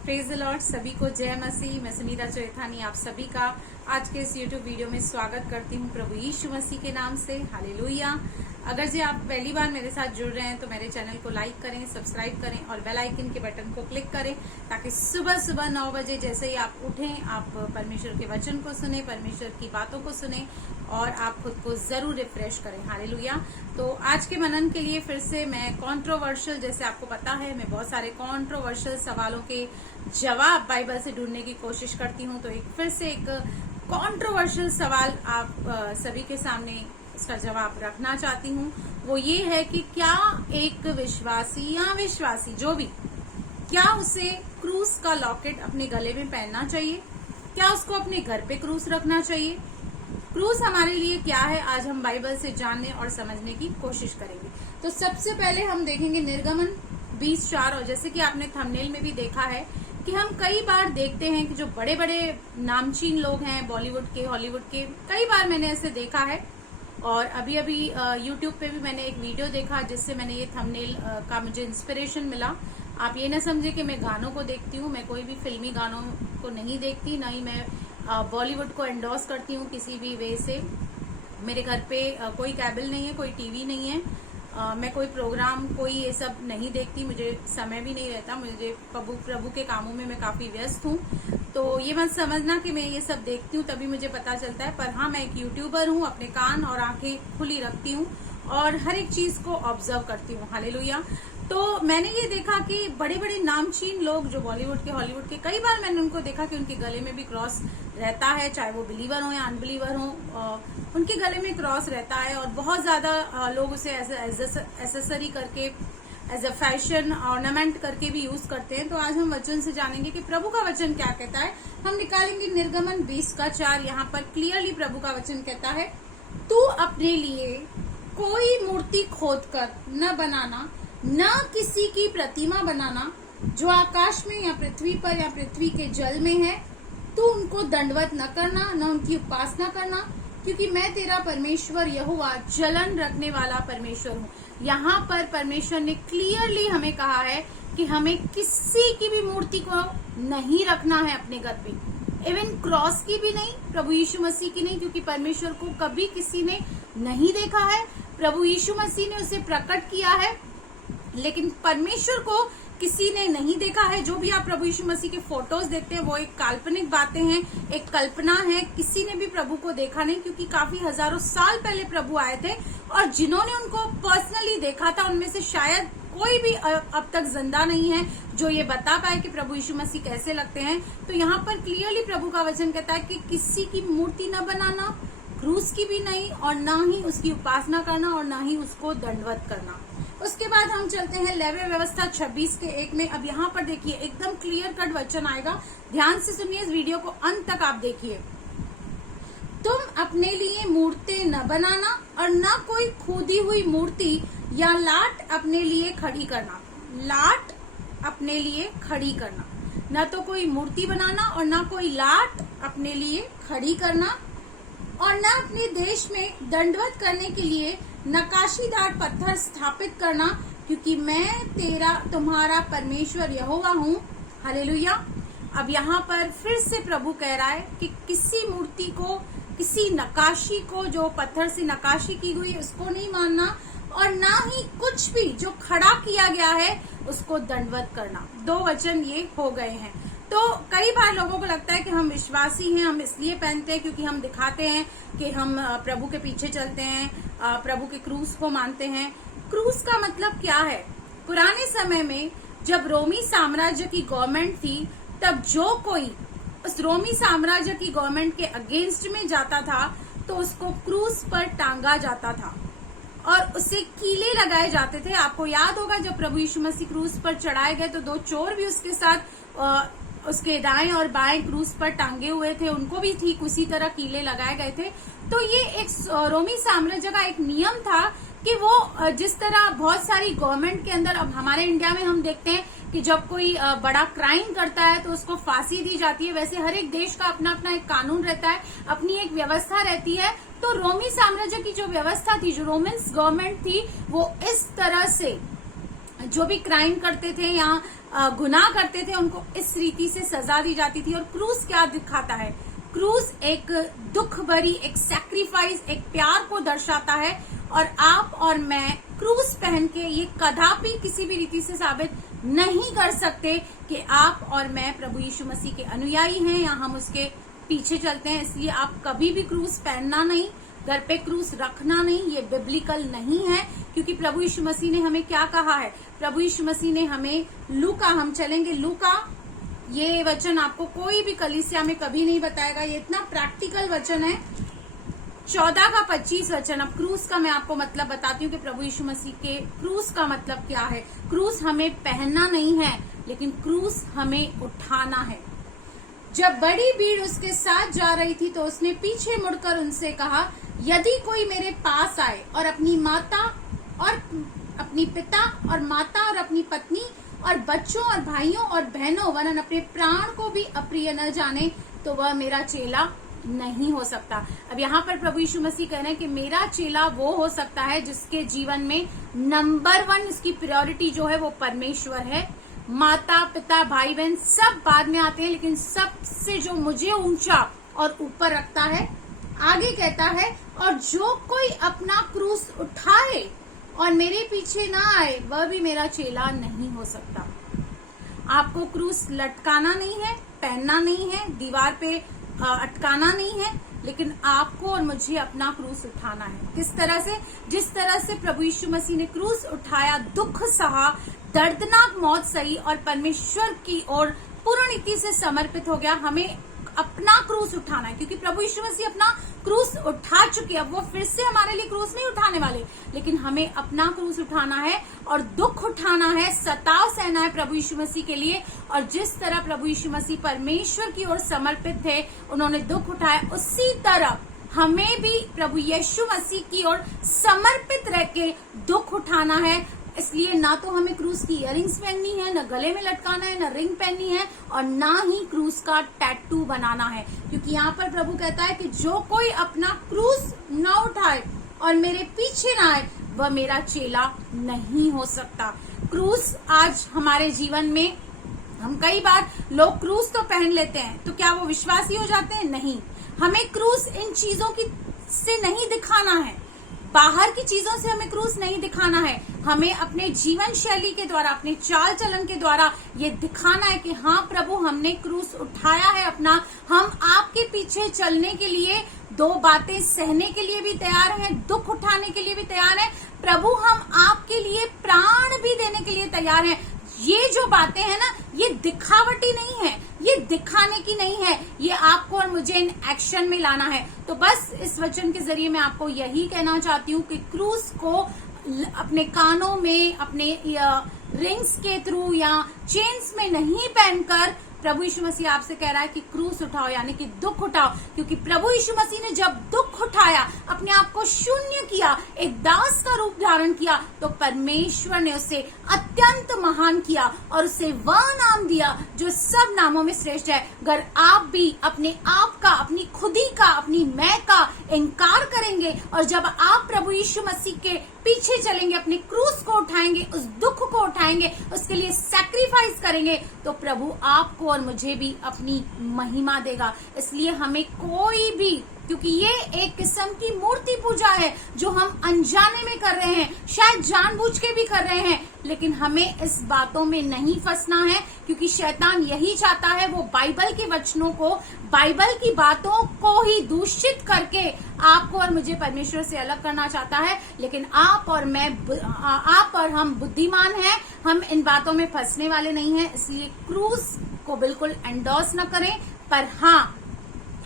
Praise the Lord. सभी को जय मसीह। मैं सुनीता चैथानी आप सभी का आज के इस यूट्यूब वीडियो में स्वागत करती हूँ प्रभु यीशु मसीह के नाम से। हालेलुया। अगर जी आप पहली बार मेरे साथ जुड़ रहे हैं तो मेरे चैनल को लाइक करें, सब्सक्राइब करें और बेल आइकन के बटन को क्लिक करें ताकि सुबह सुबह 9 बजे जैसे ही आप उठें आप परमेश्वर के वचन को सुने, परमेश्वर की बातों को सुने और आप खुद को जरूर रिफ्रेश करें। हालेलुया। तो आज के मनन के लिए फिर से मैं कॉन्ट्रोवर्शियल, जैसे आपको पता है मैं बहुत सारे कॉन्ट्रोवर्शियल सवालों के जवाब बाइबल से ढूंढने की कोशिश करती हूँ। तो फिर से एक कॉन्ट्रोवर्शियल सवाल आप सभी के सामने इसका जवाब रखना चाहती हूँ। वो ये है कि क्या एक विश्वासी या विश्वासी जो भी, क्या उसे क्रूस का लॉकेट अपने गले में पहनना चाहिए? क्या उसको अपने घर पे क्रूस रखना चाहिए? क्रूस हमारे लिए क्या है, आज हम बाइबल से जानने और समझने की कोशिश करेंगे। तो सबसे पहले हम देखेंगे निर्गमन 20:4। और जैसे कि आपने थंबनेल में भी देखा है कि हम कई बार देखते हैं कि जो बड़े बड़े नामचीन लोग हैं बॉलीवुड के, हॉलीवुड के, कई बार मैंने ऐसे देखा है। और अभी अभी यूट्यूब पे भी मैंने एक वीडियो देखा जिससे मैंने ये थंबनेल का मुझे इंस्पिरेशन मिला। आप ये न समझे कि मैं गानों को देखती हूँ, मैं कोई भी फिल्मी गानों को नहीं देखती, ना ही मैं बॉलीवुड को एंडोर्स करती हूँ किसी भी वे से। मेरे घर पे कोई केबल नहीं है, कोई टीवी नहीं है, मैं कोई प्रोग्राम कोई ये सब नहीं देखती, मुझे समय भी नहीं रहता, मुझे प्रभु के कामों में मैं काफी व्यस्त हूँ। तो ये मत समझना कि मैं ये सब देखती हूँ तभी मुझे पता चलता है, पर हाँ मैं एक यूट्यूबर हूँ, अपने कान और आंखें खुली रखती हूँ और हर एक चीज को ऑब्जर्व करती हूँ। हालेलुया। तो मैंने ये देखा कि बड़े बड़े नामचीन लोग जो बॉलीवुड के, हॉलीवुड के, कई बार मैंने उनको देखा कि उनके गले में भी क्रॉस रहता है, चाहे वो बिलीवर हो या अनबिलीवर हो, उनके गले में क्रॉस रहता है। और बहुत ज्यादा लोग उसे एसेसरी करके, एज अ फैशन ऑर्नामेंट करके भी यूज करते हैं। तो आज हम वचन से जानेंगे कि प्रभु का वचन क्या कहता है। हम निकालेंगे निर्गमन 20:4। यहाँ पर क्लियरली प्रभु का वचन कहता है, तू अपने लिए कोई मूर्ति खोदकर न बनाना, न किसी की प्रतिमा बनाना जो आकाश में या पृथ्वी पर या पृथ्वी के जल में है। तू उनको दंडवत न करना, न उनकी उपासना करना, क्योंकि मैं तेरा परमेश्वर यहोवा जलन रखने वाला परमेश्वर हूँ। यहाँ पर परमेश्वर ने क्लियरली हमें कहा है कि हमें किसी की भी मूर्ति को नहीं रखना है अपने घर पे, इवन क्रॉस की भी नहीं, प्रभु यीशु मसीह की नहीं, क्योंकि परमेश्वर को कभी किसी ने नहीं देखा है। प्रभु यीशु मसीह ने उसे प्रकट किया है, लेकिन परमेश्वर को किसी ने नहीं देखा है। जो भी आप प्रभु यीशु मसीह के फोटोज देखते हैं वो एक काल्पनिक बातें हैं, एक कल्पना है। किसी ने भी प्रभु को देखा नहीं, क्योंकि काफी हजारों साल पहले प्रभु आए थे और जिन्होंने उनको पर्सनली देखा था उनमें से शायद कोई भी अब तक जिंदा नहीं है जो ये बता पाए कि प्रभु यीशु मसीह कैसे लगते हैं। तो यहाँ पर क्लियरली प्रभु का वचन कहता है कि किसी की मूर्ति न बनाना, क्रूस की भी नहीं, और ना ही उसकी उपासना करना और ना ही उसको दंडवत करना। उसके बाद हम चलते हैं लेवी व्यवस्था 26:1 में। अब यहाँ पर देखिए एकदम क्लियर कट वचन आएगा, ध्यान से सुनिए, इस वीडियो को अंत तक आप देखिए। तुम अपने लिए मूर्ति न बनाना और न कोई खोदी हुई मूर्ति या लाट अपने लिए खड़ी करना। लाट अपने लिए खड़ी करना, न तो कोई मूर्ति बनाना और न कोई लाट अपने लिए खड़ी करना, और न अपने देश में दंडवत करने के लिए नकाशीदार पत्थर स्थापित करना, क्योंकि मैं तुम्हारा परमेश्वर यहोवा हूँ। हालेलुया। अब यहाँ पर फिर से प्रभु कह रहा है कि किसी मूर्ति को, किसी नकाशी को, जो पत्थर से नकाशी की हुई उसको नहीं मानना, और ना ही कुछ भी जो खड़ा किया गया है उसको दंडवत करना। 2 वचन ये हो गए हैं। तो कई बार लोगों को लगता है कि हम विश्वासी हैं, हम इसलिए पहनते हैं क्योंकि हम दिखाते हैं कि हम प्रभु के पीछे चलते हैं, प्रभु के क्रूस को मानते हैं। क्रूस का मतलब क्या है? पुराने समय में जब रोमी साम्राज्य की गवर्नमेंट थी, तब जो कोई उस रोमी साम्राज्य की गवर्नमेंट के अगेंस्ट में जाता था तो उसको क्रूस पर टांगा जाता था और उसे कीले लगाए जाते थे। आपको याद होगा जब प्रभु यीशु मसीह क्रूस पर चढ़ाए गए तो 2 चोर भी उसके साथ उसके दाएं और बाएं क्रूस पर टांगे हुए थे, उनको भी ठीक उसी तरह कीले लगाए गए थे। तो ये एक रोमी साम्राज्य का एक नियम था कि वो जिस तरह बहुत सारी गवर्नमेंट के अंदर, अब हमारे इंडिया में हम देखते हैं कि जब कोई बड़ा क्राइम करता है तो उसको फांसी दी जाती है, वैसे हर एक देश का अपना अपना एक कानून रहता है, अपनी एक व्यवस्था रहती है। तो रोमी साम्राज्य की जो व्यवस्था थी, जो रोमन्स गवर्नमेंट थी, वो इस तरह से जो भी क्राइम करते थे या गुनाह करते थे उनको इस रीति से सजा दी जाती थी। और क्रूस क्या दिखाता है? क्रूस एक दुख भरी, एक सैक्रिफाइस, एक प्यार को दर्शाता है। और आप और मैं क्रूस पहन के ये कदापि किसी भी रीति से साबित नहीं कर सकते कि आप और मैं प्रभु यीशु मसीह के अनुयायी हैं या हम उसके पीछे चलते हैं। इसलिए आप कभी भी क्रूस पहनना नहीं, घर पे क्रूस रखना नहीं, ये बिब्लिकल नहीं है। क्योंकि प्रभु यीशु मसीह ने हमें क्या कहा है? प्रभु यीशु मसीह ने हमें लूका, हम चलेंगे लूका, ये वचन आपको कोई भी कलीसिया में कभी नहीं बताएगा। ये इतना प्रैक्टिकल वचन है, 14 का 25 वचन। अब क्रूस का मैं आपको मतलब बताती हूँ कि प्रभु यीशु मसीह के क्रूस का मतलब क्या है। क्रूस हमें पहनना नहीं है, लेकिन क्रूस हमें उठाना है। जब बड़ी भीड़ उसके साथ जा रही थी तो उसने पीछे मुड़कर उनसे कहा, यदि कोई मेरे पास आए और अपनी माता और अपनी पिता और माता और अपनी पत्नी और बच्चों और भाइयों और बहनों वरन अपने प्राण को भी अप्रिय न जाने, तो वह मेरा चेला नहीं हो सकता। अब यहाँ पर प्रभु यीशु मसीह कह रहे हैं कि मेरा चेला वो हो सकता है जिसके जीवन में नंबर 1 इसकी प्रायोरिटी जो है वो परमेश्वर है। माता पिता भाई बहन सब बाद में आते हैं, लेकिन सबसे जो मुझे ऊंचा और ऊपर रखता है, आगे कहता है, और जो कोई अपना क्रूस उठाए और मेरे पीछे ना आए वह भी मेरा चेला नहीं हो सकता। आपको क्रूस लटकाना नहीं है, पहनना नहीं है, दीवार पे अटकाना नहीं है, लेकिन आपको और मुझे अपना क्रूस उठाना है। किस तरह से? जिस तरह से प्रभु यीशु मसीह ने क्रूस उठाया, दुख सहा, दर्दनाक मौत सही और परमेश्वर की ओर पूर्ण रीति से समर्पित हो गया, हमें अपना क्रूस उठाना है। क्योंकि प्रभु यीशु मसीह अपना क्रूस उठा चुके, अब वो फिर से हमारे लिए क्रूस नहीं उठाने वाले, लेकिन हमें अपना क्रूस उठाना है और दुख उठाना है, सताव सहना है प्रभु यीशु मसीह के लिए। और जिस तरह प्रभु यीशु मसीह परमेश्वर की ओर समर्पित थे, उन्होंने दुख उठाया, उसी तरह हमें भी प्रभु यीशु मसीह की ओर समर्पित रह के दुख उठाना है। इसलिए ना तो हमें क्रूस की इयररिंग्स पहननी है, न गले में लटकाना है, न रिंग पहननी है, और ना ही क्रूस का टैटू बनाना है। क्योंकि यहाँ पर प्रभु कहता है कि जो कोई अपना क्रूस न उठाए और मेरे पीछे ना आए वह मेरा चेला नहीं हो सकता। क्रूस आज हमारे जीवन में, हम कई बार लोग क्रूस तो पहन लेते हैं, तो क्या वो विश्वासी हो जाते हैं? नहीं। हमें क्रूस इन चीजों की से नहीं दिखाना है, बाहर की चीजों से हमें क्रूस नहीं दिखाना है। हमें अपने जीवन शैली के द्वारा, अपने चाल चलन के द्वारा ये दिखाना है कि हाँ प्रभु, हमने क्रूस उठाया है अपना, हम आपके पीछे चलने के लिए, 2 बातें सहने के लिए भी तैयार हैं, दुख उठाने के लिए भी तैयार हैं। प्रभु, हम आपके लिए प्राण भी देने के लिए तैयार हैं। ये जो बातें हैं ना, ये दिखावटी नहीं है, ये दिखाने की नहीं है, ये आपको और मुझे इन एक्शन में लाना है। तो बस इस वचन के जरिए मैं आपको यही कहना चाहती हूँ कि क्रूस को अपने कानों में, अपने रिंग्स के थ्रू या चेन्स में नहीं पहनकर प्रभु यीशु मसीह आपसे कह रहा है कि क्रूस उठाओ, यानी कि दुख उठाओ। क्योंकि प्रभु यीशु मसीह ने जब दुख उठाया, अपने आप को शून्य किया, एक दास का रूप धारण किया, तो परमेश्वर ने उसे अत्यंत महान किया और उसे वह नाम दिया जो सब नामों में श्रेष्ठ है। अगर आप भी अपने आप का, अपनी खुदी का, अपनी मैं का इनकार करेंगे और जब आप प्रभु यीशु मसीह के पीछे चलेंगे, अपने क्रूस को उठाएंगे, उस दुख को उठाएंगे, उसके लिए सैक्रिफाइस करेंगे, तो प्रभु आपको और मुझे भी अपनी महिमा देगा। इसलिए हमें कोई भी, क्योंकि ये एक किस्म की मूर्ति पूजा है जो हम अनजाने में कर रहे हैं, शायद जानबूझ के भी कर रहे हैं, लेकिन हमें इस बातों में नहीं फंसना है। क्योंकि शैतान यही चाहता है, वो बाइबल के वचनों को, बाइबल की बातों को ही दूषित करके आपको और मुझे परमेश्वर से अलग करना चाहता है। लेकिन आप और हम बुद्धिमान हैं, हम इन बातों में फंसने वाले नहीं हैं। इसलिए क्रूस को बिल्कुल एंडोर्स न करें, पर हाँ,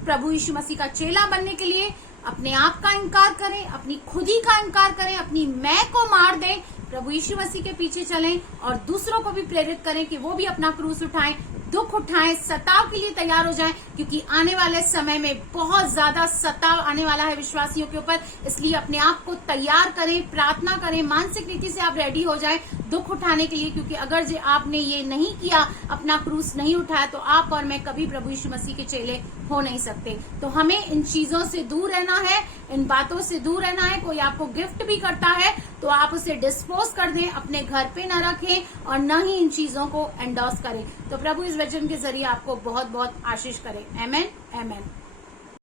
प्रभु यीशु मसीह का चेला बनने के लिए अपने आप का इनकार करें, अपनी खुदी का इनकार करें, अपनी मैं को मार दें, प्रभु यीशु मसीह के पीछे चलें और दूसरों को भी प्रेरित करें कि वो भी अपना क्रूस उठाएं, दुख उठाएं, सताव के लिए तैयार हो जाएं। क्योंकि आने वाले समय में बहुत ज्यादा सताव आने वाला है विश्वासियों के ऊपर। इसलिए अपने आप को तैयार करें, प्रार्थना करें, मानसिक रीति से आप रेडी हो जाएं, दुख उठाने के लिए, क्योंकि अगर जो आपने ये नहीं किया, अपना क्रूस नहीं उठाया, तो आप और मैं कभी प्रभु यीशु मसीह के चेले हो नहीं सकते। तो हमें इन चीजों से दूर रहना है, इन बातों से दूर रहना है। कोई आपको गिफ्ट भी करता है तो आप उसे डिस्पोज कर दें, अपने घर पे न रखें और न ही इन चीजों को एंडोर्स करें। तो प्रभु इस वचन के जरिए आपको बहुत बहुत आशीष करे। आमेन, आमेन।